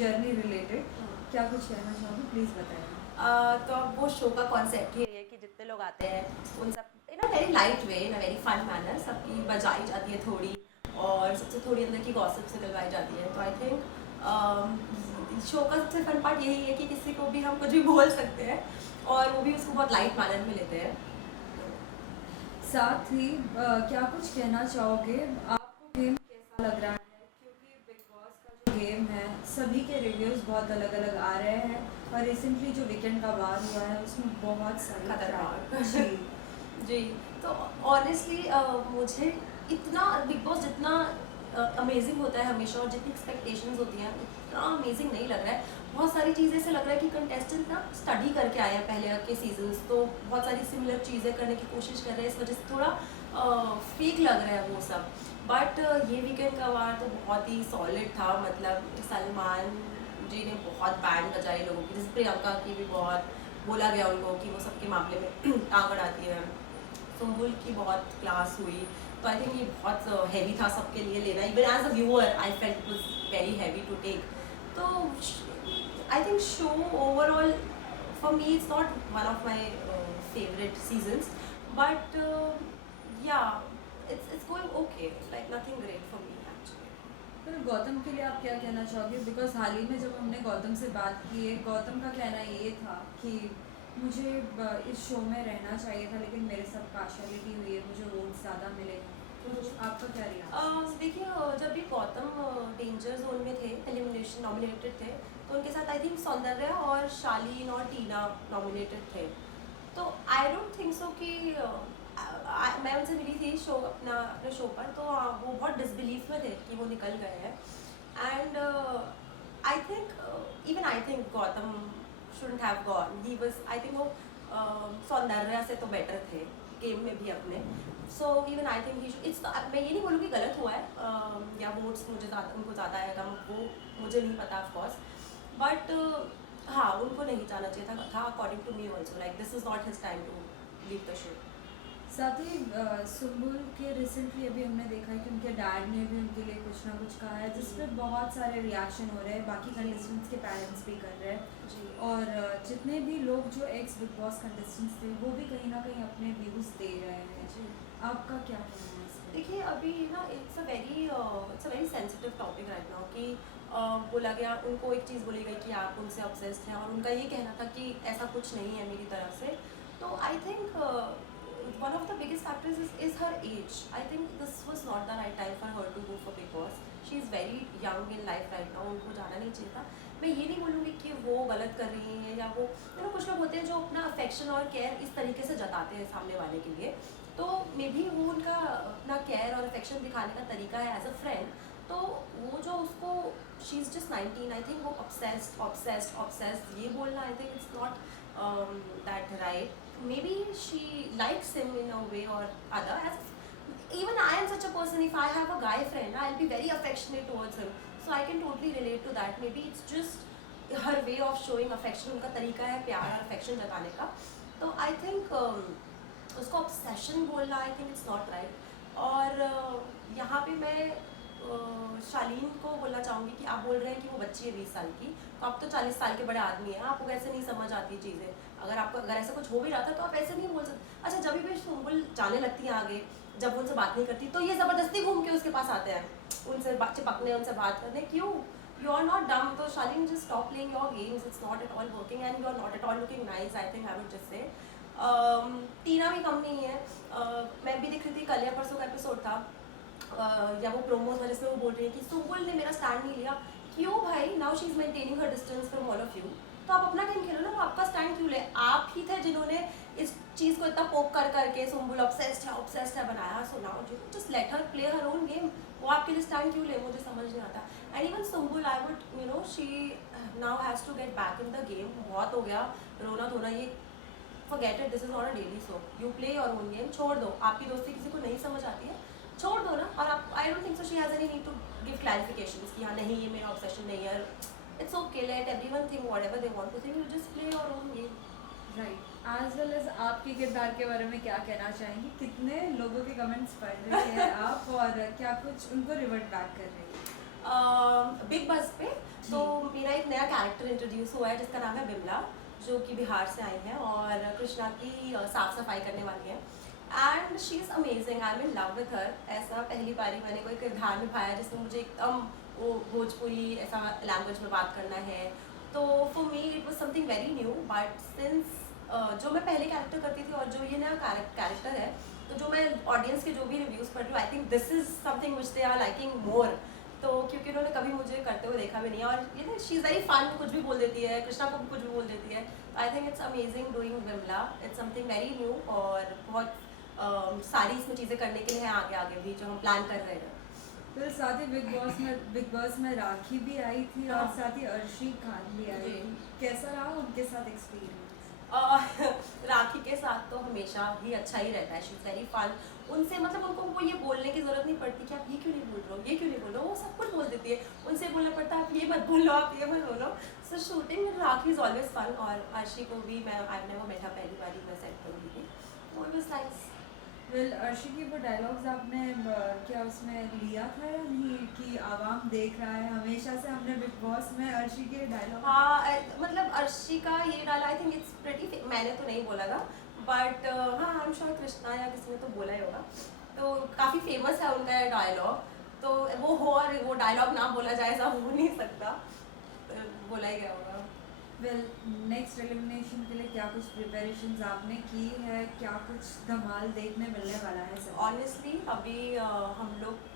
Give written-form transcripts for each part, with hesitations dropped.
Journey related क्या कुछ कहना चाहोगे, प्लीज़ बताइए। तो अब वो शो का कॉन्सेप्ट ही है कि जितने लोग आते हैं उन सब in a very light way, in a very fun manner, सबकी बजाई जाती है थोड़ी और सबसे थोड़ी अंदर की गॉसिप्स निकलवाई जाती है। तो आई थिंक शो का सबसे फन पार्ट यही है कि किसी को भी हम कुछ भी बोल सकते हैं और वो भी उसको बहुत लाइट मैनर में लेते हैं। साथ ही क्या कुछ कहना चाहोगे, आपको गेम कैसा लग रहा है, क्योंकि बिग बॉस का जो गेम है सभी के रिव्यूज़ बहुत अलग अलग आ रहे हैं और रिसेंटली जो वीकेंड का वार हुआ है उसमें बहुत सारी खतरनाक। जी। जी। तो ऑनेस्टली मुझे इतना बिग बॉस जितना अमेजिंग होता है हमेशा और जितनी एक्सपेक्टेशंस होती हैं उतना अमेजिंग नहीं लग रहा है। बहुत सारी चीज़ें ऐसे लग रहा है कि कंटेस्टेंट ना स्टडी करके आए हैं पहले के सीजन्स, तो बहुत सारी सिमिलर चीज़ें करने की कोशिश कर रहे हैं, इस वजह से थोड़ा फेक लग रहा है वो सब। बट ये वीकेंड का वार तो बहुत ही सॉलिड था। मतलब सलमान जी ने बहुत बैंड बजाई लोगों की, जैसे प्रियंका की भी बहुत बोला गया उनको कि वो सबके मामले में टांग अड़ाती है। सुम्बुल की बहुत क्लास हुई। तो आई थिंक ये बहुत हैवी था सबके लिए लेना, even as a viewer I felt it was very heavy to take. तो I think show overall for me it's not one of my favourite seasons, but yeah it's going okay, like nothing great for me actually. फिर गौतम के लिए आप क्या कहना चाहोगे, because हाल ही में जब हमने गौतम से बात की है, गौतम का कहना ये था कि मुझे इस शो में रहना चाहिए था लेकिन मेरे साथ पार्शलिटी हुई है, मुझे वोट ज़्यादा मिले हैं। तो आपका क्या रिएक्शन? देखिए जब भी गौतम डेंजर जोन में थे, एलिमिनेशन नॉमिनेटेड थे, तो उनके साथ आई थिंक सौंदर्या और शालीन और टीना नॉमिनेटेड थे। तो आई डोंट थिंक सो कि मैं उनसे मिली थी अपने शो पर, तो वो बहुत डिसबिलीफ में थे कि वो निकल गए हैं। And I think Gautam shouldn't have gone. He was I think वो सौंदर्या से तो बेटर थे गेम में भी अपने। So even I think it's, मैं ये नहीं बोलूँगी गलत हुआ है या वोट्स मुझे ज़्यादा उनको ज़्यादा है कम, वो मुझे नहीं पता ऑफकोर्स। बट हाँ, उनको नहीं जाना चाहिए था according to me also, like this is not his time to leave the show. साथ ही सुम्बुल के रिसेंटली अभी हमने देखा है कि उनके डैड ने भी उनके लिए कुछ ना कुछ कहा है, जिस पर बहुत सारे रिएक्शन हो रहे हैं, बाकी कंटेस्टेंट्स के पेरेंट्स भी कर रहे हैं जी। और जितने भी लोग जो एक्स बिग बॉस कंटेस्टेंट्स थे वो भी कहीं ना कहीं अपने व्यूज़ दे रहे हैं। जी। आपका क्या कहना है इस पर? देखिए अभी ना it's a very sensitive topic right now कि बोला गया, उनको एक चीज़ बोली गई कि आप उनसे ऑब्सेस्ड हैं और उनका ये कहना था कि ऐसा कुछ नहीं है मेरी तरफ से। तो I think one of the biggest factors is her age. I think this was not the right time for her to go for Bigg Boss. She is very young in life right now, उनको जाना नहीं चाहिए था। मैं ये नहीं बोलूँगी कि वो गलत कर रही हैं या वो कुछ लोग होते हैं जो अपना अफेक्शन और केयर इस तरीके से जताते हैं सामने वाले के लिए, तो मे बी वो उनका अपना केयर और अफेक्शन दिखाने का तरीका है एज अ फ्रेंड। तो वो जो उसको she is just 19, I think वो ऑब्सेस्ड ऑब्सेस्ड ऑब्सेस्ड ये बोलना I think it's not that right. Maybe she likes him in a way or other, as even I am such a person, if I have a guy friend I'll be very affectionate towards him, so I can totally relate to that. Maybe it's just her way of showing affection, उनका तरीका है प्यार और affection जताने का। तो I think उसको obsession बोलना I think it's not right. और यहाँ पे मैं शालीन को बोलना चाहूँगी कि आप बोल रहे हैं कि वो बच्ची है 20 साल की, तो आप तो 40 साल के बड़े आदमी हैं, आपको कैसे नहीं समझ आती चीज़ें। अगर ऐसा कुछ हो भी रहा था तो आप ऐसे नहीं बोल सकते। अच्छा, जब भी सुम्बुल जाने लगती है आगे, जब उनसे बात नहीं करती तो ये ज़बरदस्ती घूम के उसके पास आते हैं, उनसे चिपकने, उनसे बात करने। क्यों? You are not dumb. तो Shalin just stop playing your games, it's not at all working and you are not at all looking nice, I think I would just say. Tina भी कम नहीं है। मैं भी देख रही थी कल या परसों का एपिसोड था, या वो प्रोमोज वाले, इसमें वो बोल रही है कि सुम्बुल ने मेरा स्टैंड नहीं लिया। क्यों भाई? Now she is maintaining her distance from all of you, तो आप अपना गेम खेलो ना, वो आपका स्टैंड क्यों ले? आप ही थे जिन्होंने इस चीज़ को इतना पोक कर करके सुम्बुल ऑब्सेस्ड है बनाया। So now just let her play her own game. वो आपके लिए स्टैंड क्यों ले? मुझे समझ नहीं आता। And even Sumbul, I would she now has to get back in the game. बहुत हो गया रोना धोना, ये forget it, this is not a daily soap, you play your own game। छोड़ दो, आपकी दोस्ती किसी को नहीं समझ आती है, छोड़ दो ना। और आप, I don't think so she has any need to give clarifications कि हाँ नहीं ये मेरा ऑब्सेशन नहीं है। It's okay, let everyone think whatever they want to think, you just play your own game. Right, as well as आपके किरदार के बारे में क्या कहना चाहेंगी, कितने लोगों के कमेंट्स पढ़ रहे हैं आप और क्या कुछ उनको रिवर्ट बैक कर रही है? बिग बस पे जी। तो मेरा एक नया कैरेक्टर इंट्रोड्यूस हुआ है जिसका नाम है बिमला, जो कि बिहार से आई है और कृष्णा की साफ सफाई करने वाली है। And she is amazing, I am in love with her. ऐसा पहली बारी मैंने कोई किरदार निभाया जिसमें मुझे एकदम वो भोजपुरी ऐसा लैंग्वेज में बात करना है। तो for me it was something very new, but since जो मैं पहले कैरेक्टर करती थी और जो ये नया कैरेक्टर है, तो जो मैं ऑडियंस के जो भी रिव्यूज़ पढ़ रही हूँ, I think this is something which they are liking more. तो क्योंकि उन्होंने कभी मुझे करते हुए देखा भी नहीं है और ये ना शी इज़ वेरी फन, कुछ भी बोल देती है, कृष्णा को भी कुछ भी बोल देती है। I think it's amazing doing Vimla, it's something very new और बहुत सारी इसमें चीज़ें करने के लिए हैं आगे आगे भी जो हम प्लान कर रहे हैं। फिर साथ ही बिग बॉस में राखी भी आई थी और हाँ। साथ ही अर्शी खान भी आई जी। थी। कैसा रहा उनके साथ एक्सपीरियंस? राखी के साथ तो हमेशा ही अच्छा ही रहता है, शी इज़ वेरी फन। उनसे मतलब उनको वो ये बोलने की ज़रूरत नहीं पड़ती कि आप ये क्यों नहीं बोल रहे हो, ये क्यों नहीं बोल रहे हो, वो सब कुछ बोल देती है। उनसे बोलना पड़ता है आप ये मत बोलो, आप ये मत बोलो। So shooting with Rakhi is always fun और अर्शी को भी मैं आई नेवर मेट हर, पहली बारी मैं सेट पर मिली थी, वो वाज नाइस। वेल, अर्शी की वो डायलॉग्स आपने क्या उसमें लिया था या नहीं कि आवाम देख रहा है? हमेशा से हमने बिग बॉस में अर्शी के डायलॉग। हाँ मतलब अर्शी का ये डाला, आई थिंक इट्स प्रेटी, मैंने तो नहीं बोला था बट हाँ आई एम श्योर कृष्णा या किसी ने तो बोला ही होगा। तो काफ़ी फेमस है उनका डायलॉग, तो वो हो और वो डायलॉग ना बोला जाए ऐसा हो नहीं सकता, तो बोला ही गया होगा। वेल, नेक्स्ट एलिमिनेशन के लिए क्या कुछ प्रिपरेशंस आपने की है? क्या कुछ धमाल देखने मिलने वाला है सर? ऑनेस्टली अभी हम लोग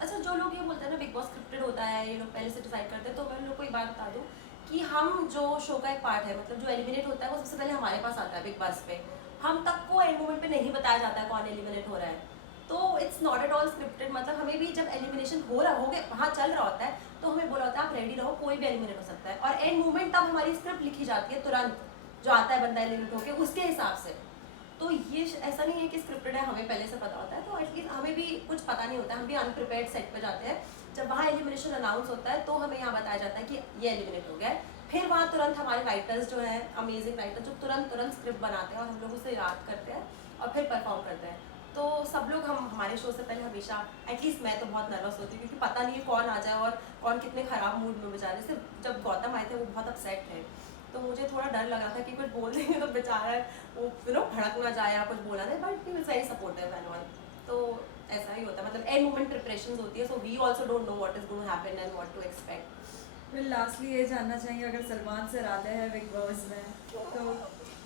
अच्छा जो लोग ये बोलते हैं ना बिग बॉस स्क्रिप्टेड होता है, ये लोग पहले से डिसाइड करते हैं, तो मैं उन लोग को एक बात बता दूं कि हम जो शो का एक पार्ट है, मतलब जो एलिमिनेट होता है वो सबसे पहले हमारे पास आता है बिग बॉस पे। हम तक को एंड मोमेंट पे नहीं बताया जाता है कौन एलिमिनेट हो रहा है, तो it's not at all scripted. मतलब हमें भी जब एलिमिनेशन हो गया वहाँ चल रहा होता है तो हमें बोला होता है आप रेडी रहो, कोई भी एलिमिनेट हो सकता है, और एंड मोमेंट तब हमारी स्क्रिप्ट लिखी जाती है तुरंत, जो आता है बंदा एलिमिनेट होकर उसके हिसाब से। तो ये ऐसा नहीं है कि स्क्रिप्टेड है, हमें पहले से पता होता है, तो एटलीस्ट हमें भी कुछ पता नहीं होता है, हम भी अनप्रिपेयर्ड सेट पे जाते हैं। जब वहाँ एलिमिनेशन अनाउंस होता है तो हमें यहाँ बताया जाता है कि ये एलिमिनेट हो गया है, फिर वहाँ तुरंत हमारे राइटर्स जो हैं अमेजिंग राइटर जो तुरंत तुरंत स्क्रिप्ट बनाते हैं और हम लोग उसे याद करते हैं और फिर परफॉर्म करते हैं। तो सब लोग हम हमारे शो से पहले हमेशा, एटलीस्ट मैं तो बहुत नर्वस होती हूँ क्योंकि पता नहीं है कौन आ जाए और कौन कितने ख़राब मूड में बेचारे। जैसे जब गौतम आए थे वो बहुत अपसेट थे, तो मुझे थोड़ा डर लगा था कि कुछ बोल देंगे तो बेचारा वो भड़क ना जाए या कुछ बोला नहीं, but he was very supportive and all. तो ऐसा ही होता है, मतलब एंड मोमेंट प्रिपरेशंस होती है, so we also don't know what is going to happen and what to expect. फिर लास्टली ये जानना चाहेंगे, अगर सलमान सर आते हैं बिग बॉस में तो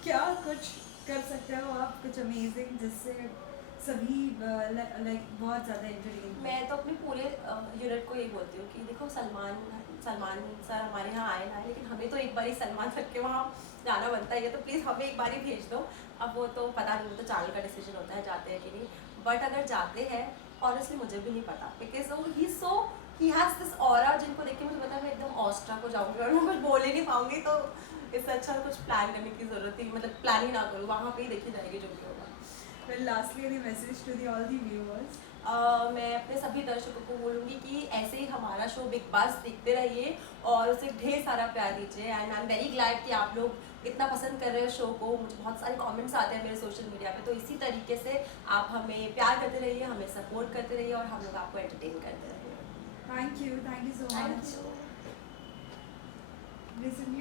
क्या कुछ कर सकते हो आप, कुछ अमेजिंग जिससे सभी लाइक बहुत ज़्यादा एंटरटेन? मैं तो अपने पूरे यूनिट को यही बोलती हूँ कि देखो सलमान सलमान सर हमारे यहाँ आए ना आए, लेकिन हमें तो एक बार ही सलमान सर के वहाँ जाना बनता है, तो प्लीज़ हमें एक बार ही भेज दो। अब वो तो पता नहीं, वो तो चैनल का डिसीजन होता है जाते हैं कि नहीं, बट अगर जाते हैं ऑनेस्टली मुझे भी नहीं पता, because he has this aura जिनको देख के मुझे पता है मैं एकदम ऑस्ट्रा को जाऊँगी और मैं कुछ बोल ही नहीं पाऊँगी, तो इससे अच्छा कुछ प्लान करने की ज़रूरत ही, मतलब प्लान ही ना करूँ, वहाँ पे ही देखी जाएगी जो भी होगा। फिर lastly any message to the all the viewers? मैं अपने सभी दर्शकों को बोलूँगी कि ऐसे ही हमारा शो बिग बॉस देखते रहिए और उसे ढेर सारा प्यार दीजिए। And I am very glad कि आप लोग इतना पसंद कर रहे हो शो को, मुझे बहुत सारे कमेंट्स आते हैं मेरे सोशल मीडिया पे, तो इसी तरीके से आप हमें प्यार करते रहिए, हमें सपोर्ट करते रहिए और हम लोग आपको एंटरटेन करते रहिए। Thank you so thank much. You. Recently